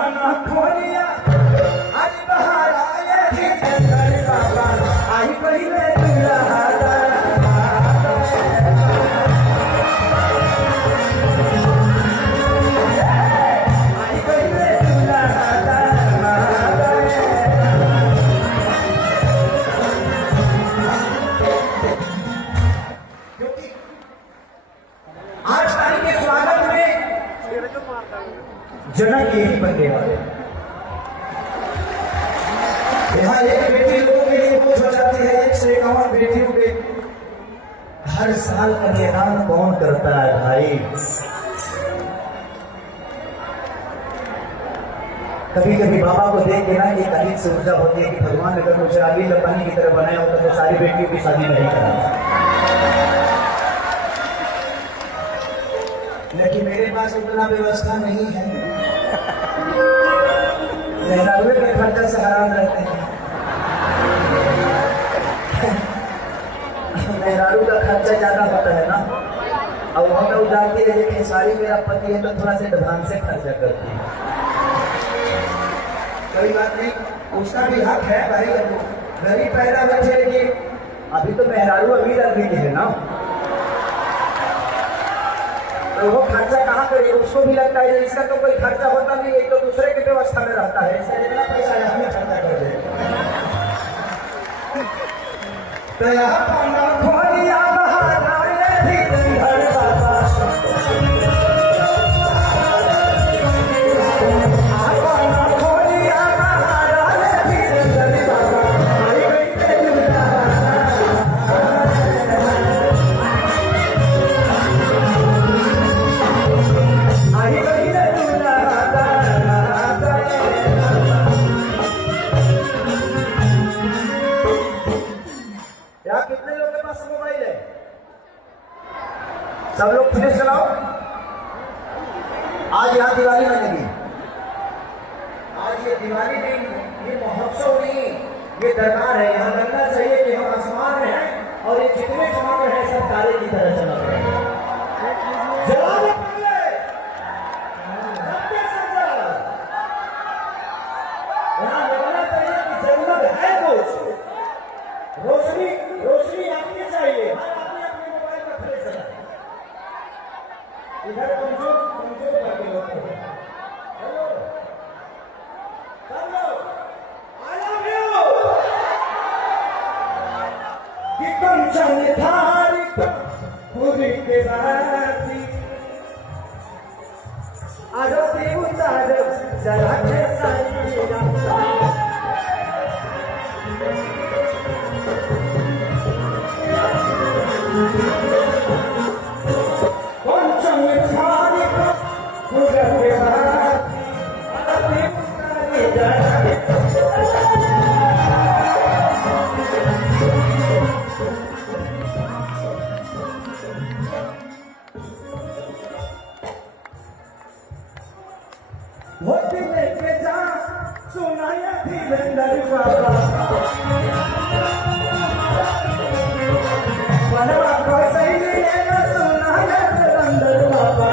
पाना खोलिया आज बाहर आए जितेंद्र बाबा आई पहले दुल्हा जनक यही बनने वाले। यहाँ एक बेटी लोगों के लिए बोझ हो जाती है, 1 से 51 बेटियों के हर साल कन्यादान कौन करता है भाई? कभी कभी बाबा को देख के ना एक अजीब से ऊर्जा होती है कि भगवान अगर मुझे अली लपानी की तरह बनाया होता तो सारी बेटियों की शादी नहीं कराता। लेकिन मेरे पास उतना व्यवस्था नहीं है। मेहरारू के खर्चा से हैरान रहते हैं। मेहरारू का खर्चा ज्यादा होता है ना, अब वहां पे उजाड़ती है, लेकिन सारी मेरा पति है तो थोड़ा सा एडवांस से खर्चा करती है। कोई बात नहीं, उसका भी हक है भाई। गरीब पैदा बचे, लेकिन अभी तो मेहरारू अमीर आदमी के है ना, तो वो खर्चा कहाँ करेगा? उसको भी लगता है इसका तो कोई खर्चा होता नहीं, एक तो दूसरे की व्यवस्था में रहता है, इससे जितना पैसा है हमें खर्चा कर दे। तो यहाँ पाना खोलिया बाहर आए जितेंद्र बाबा सब लोग फिर चलाओ। आज यहाँ दिवाली बनेगी, आज ये दिवाली नहीं, ये महोत्सव नहीं, ये दरबार है। यहाँ लगना चाहिए कि हम आसमान में हैं और ये जितने चमक रहे हैं सब तारे की तरह चमक रहे हैं। जलाने पहले यहाँ लगना चाहिए कि जरूरत है कुछ रोशनी, रोशनी आनी चाहिए। इधर कमजोर कमजोर करके लोग हेलो सब लोग आई लव यू कि तुम चंद थारी पूरी के साथी आरोती उतार जरा के सारी लेके जा सुनाया धीरेंद्र बाबा बनवा को सही लेना सुनाया धीरेंद्र बाबा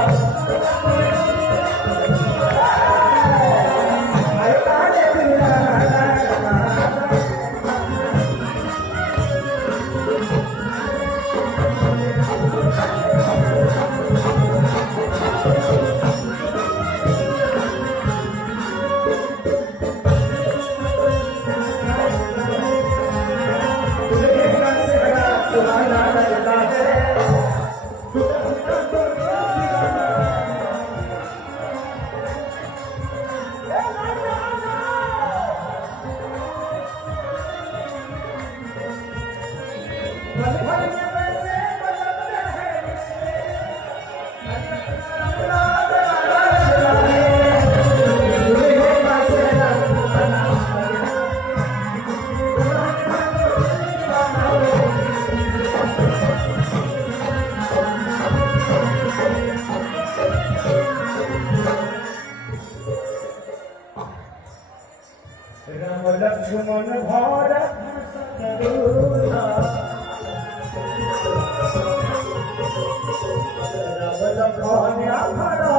लक्ष्मण भारत भरत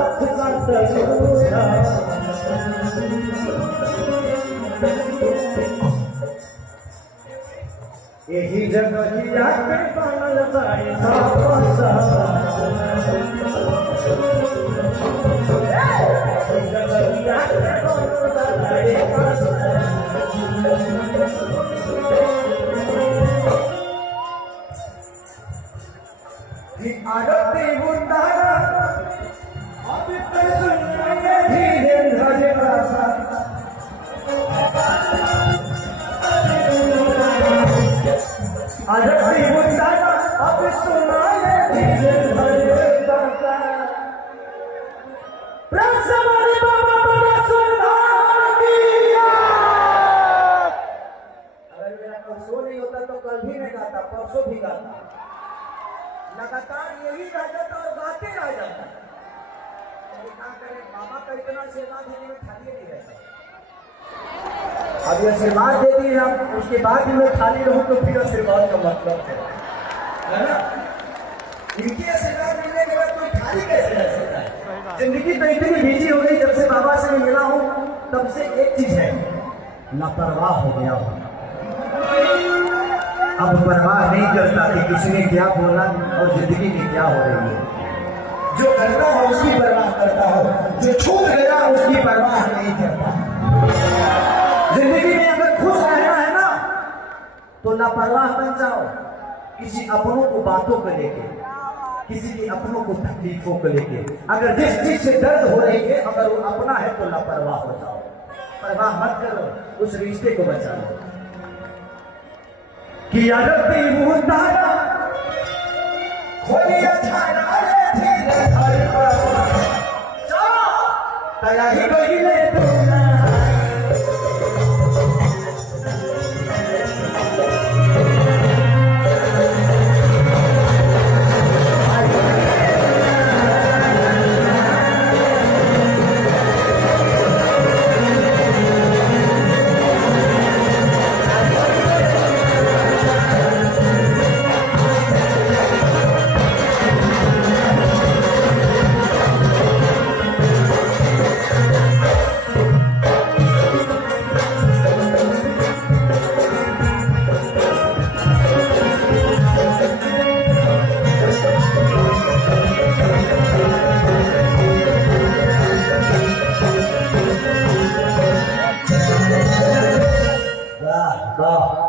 यही जगह किया के बनल बाई सापसा आरती उतारा अब धीरे धीरे आरती उतारा अब सुनाए धीरे धीरे अगर मेरा कल शो नहीं होता तो कल भी मैं गाता, परसों भी गाता, लगातार यही रह जाता और गाते रह जाता। क्या करें, मामा का इतना आशीर्वाद देने में खाली नहीं रहता। अब आशीर्वाद दे दी हम, उसके बाद भी मैं खाली रहूं तो फिर आशीर्वाद का मतलब है ना। इनकी आशीर्वाद मिलने के बाद कोई खाली कैसे रह सकता है। जिंदगी तो इतनी बिजी हो गई, जब से बाबा से मैं मिला हूं तब से एक चीज है, लापरवाह हो गया हूं। अब परवाह नहीं करता कि किसी ने क्या बोला और जिंदगी की क्या हो रही है। जो करता है उसकी परवाह करता हो, जो छूट गया उसकी परवाह नहीं करता। जिंदगी में अगर खुश रहना है ना तो लापरवाह बन जाओ, किसी अपनों को बातों को लेके, किसी के अपनों को तकलीफों को लेके। अगर जिस चीज से दर्द हो रही है अगर वो अपना है तो लापरवाह हो जाओ। परवाह मत करो, उस रिश्ते को बचा लो। कि आरती उतारा खोलिया छाना धीरे धीरे तया ही गईले तुना वाह वाह।